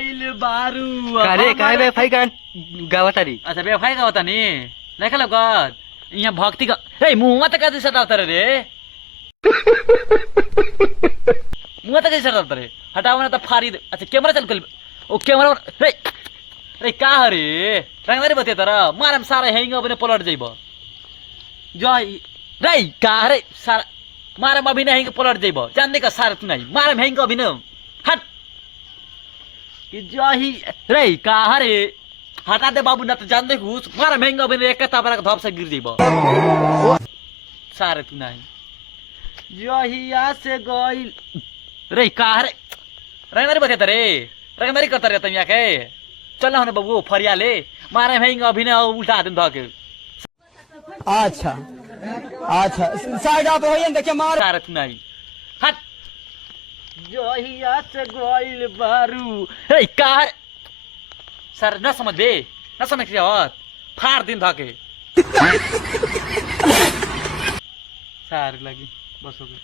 गइल बारू कारे काय बे फाई का गावतारी अच्छा बे फाई गावता नी नाही खाला गत यहाँ भक्ति का ए मुंह त कति सटावता रे मुंह त कति सटावता रे हटाओ ना त फारी अच्छा कैमरा चल कल ओ कैमरा रे रे का रे रंगदारी बते तर मारम सारा हैंग अपने पलट जाइबो जय रे का रे सारा मारम अभी नहीं हैंग पलट जाइबो जान दे का सारा तू नहीं मारम हैंग अभी न हट कि जही रे का रे हटा दे बाबू ना तो जान दे घुस मारम हैंग अभी एक ताबरा का धप से गिर जाइबो सारे तू नहीं जहिया से गइल रे का रे रंगदारी बते रे रंगदारी करता रे तुम के चल ना बाबू फरिया ले मारे भाई अभी ना उल्टा दिन धके अच्छा अच्छा साइड आप होइए देखिए मार सारत नहीं हट जहिया से गइल बारू ए का सर न समझ बे न समझ के आवत फाड़ दिन धके सार लगी बस हो गई।